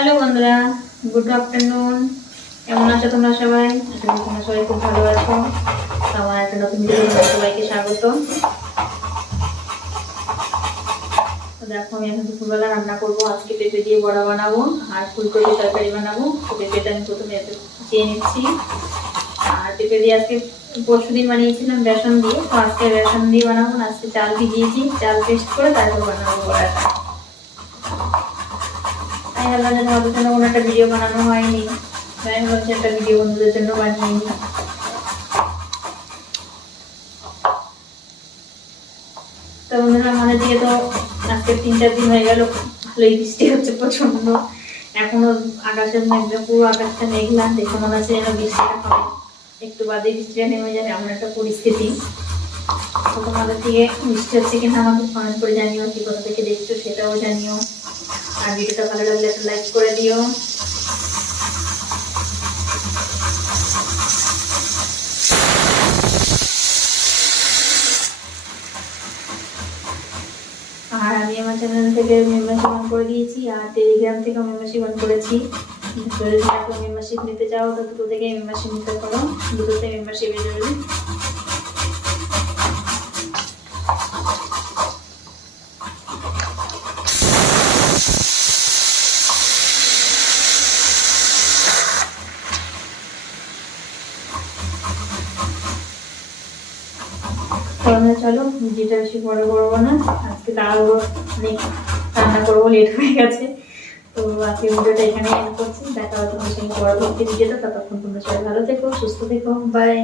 Hello বন্ধুরা, good afternoon. কেমন আছো তোমরা সবাই? আশা করি তোমরা সবাই খুব ভালো আছো। আমার একটা নতুন ভিডিও সবাইকে স্বাগত। তো দেখো, আমি এখন দুপুরবেলা রান্না করবো। আজকে পেঁপে দিয়ে বড়া বানাবো আর ফুলকপি তরকারি বানাবো। তো পেঁপেটা আমি প্রথমে কুচিয়ে নিচ্ছি। আর পেঁপে দিয়ে আজকে পরশুদিন বানিয়েছিলাম বেসন দিয়ে, তো আজকে বেসন দিয়ে বানাবো না। আজকে চাল ভিজিয়েছি, চাল পেস্ট করে তারপর বানাবো বড়াটা। তাই ভাবলাম যে তোমাদের জন্য কোনো একটা ভিডিও বানানো হয়নি, তাই ভাবলাম যে একটা ভিডিও বন্ধুদের জন্য বানিয়ে নিই। তো বন্ধুরা, আমাদের দিকে তো আজকে 3-4 দিন হয়ে গেল ভালোই বৃষ্টি হচ্ছে প্রচন্ড। এখনো আকাশের মেঘলা, পুরো আকাশটা মেঘলা, দেখে মনে হচ্ছে যেন বৃষ্টিটা হবে, একটু বাদে বৃষ্টিটা নেমে যাবে, এমন একটা পরিস্থিতি। তো তোমাদের দিকে বৃষ্টি হচ্ছে কিনা আমাকে কমেন্ট করে জানিও, কি কোথা থেকে দেখছো সেটাও জানিও। আর ভিডিওটা ভালো লাগলে একটা লাইক করে দিও। আর আমি আমার চ্যানেল থেকে মেম্বারশিপ অন করে দিয়েছি, আর টেলিগ্রাম থেকেও মেম্বারশিপ অন করেছি। যদি আপনি মেম্বারশিপ নিতে চাও তো দুটো থেকে মেম্বারশিপ নিতে পারো, দুটোতে মেম্বারশিপে জরুরি। চলো, ভিডিওটা বেশি বড় করবো না, আজকে তাড়াহুড়ো অনেক রান্না করবো, লেট হয়ে গেছে। তো আজকে ভিডিওটা এখানে এন্ড করছি। দেখা হবে তোমার সঙ্গে পরবর্তী ভিডিওটা। ততক্ষণ তোমরা সবাই ভালো থেকো, সুস্থ থেকো, বাই।